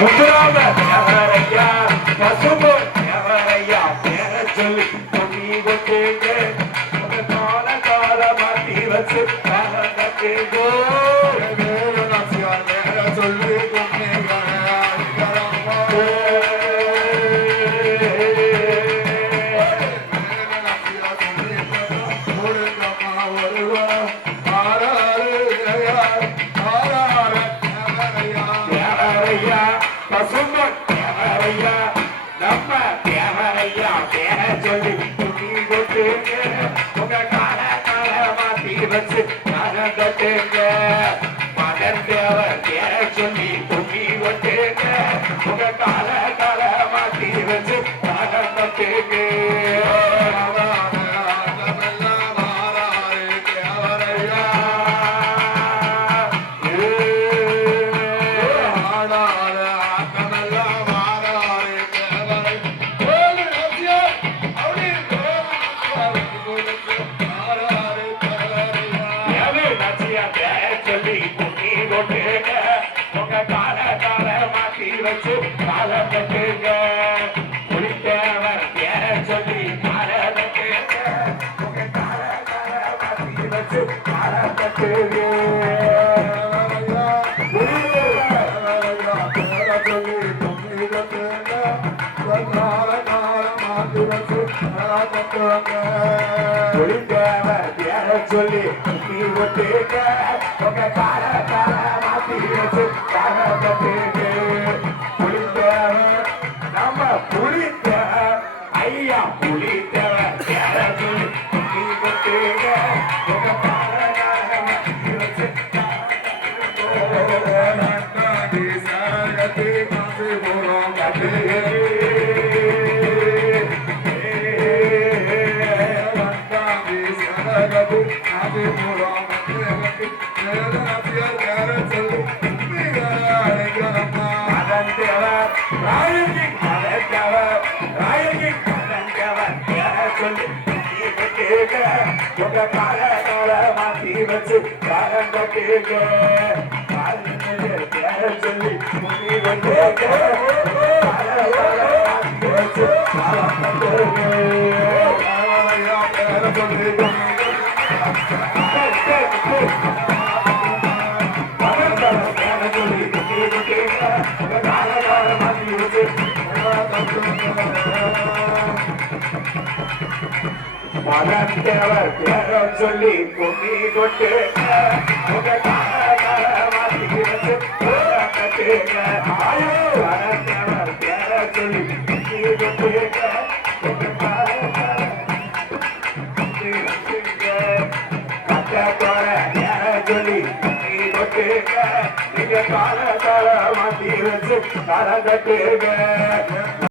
முத்துராம தேவரையா பசும்பு தேவரையா பேர சொல்லி பொன்னி கொட்டேங்க கால கால மாத்தி வச்சு கட்டேங்கோ சொல்லி பசும்பு தேவரையா நம்ம தேவரையா பேர சொல்லி பொன்னி கொட்டேங்க உங்க கால கால மாத்தி வச்சு கட்டேங்க மகன் தேவர் பேர சொல்லி பொன்னி கொட்டேங்க உங்க கால கால மாத்தி வச்சு கட்டேங்க உங்க கால கால மாத்தி வச்சு கால கட்டுங்க புலித்தேவர் பேர சொல்லி கால கட்டுங்க உங்க கால கால மாத்தி வச்சு கால கட்டுங்க புலித்தேவர் பேர சொல்லி நீ ஒட்டுங்க உங்க கால கால மாத்தி வச்சு கால கட்டுங்க புலித்தேவர் நம்ம புலித்தேவர் ஐயா புலித்தேவர் பேர சொல்லி நீ ஒட்டுங்க உங்க கால கால மாத்தி வச்சு உங்க கால கால மாத்தி வச்சு காலம் கட்டுங்க பேர சொல்லி முன்னி வந்து கால கால மாத்தி வச்சு காலம் கட்டுங்க பேர சொல்லி மகன் தேவர் பேர சொல்லி பொன்னி கொட்டு உங்க கால கால மாத்தி வச்சு கட்டுங்க மகன் தேவர் பேர சொல்லி பொன்னி கொட்டு உங்க கால கால கட்ட போற பேர சொல்லி பொன்னி கொட்டுங்க நீங்க கால கால மாத்தி வச்சு கால கட்டுங்க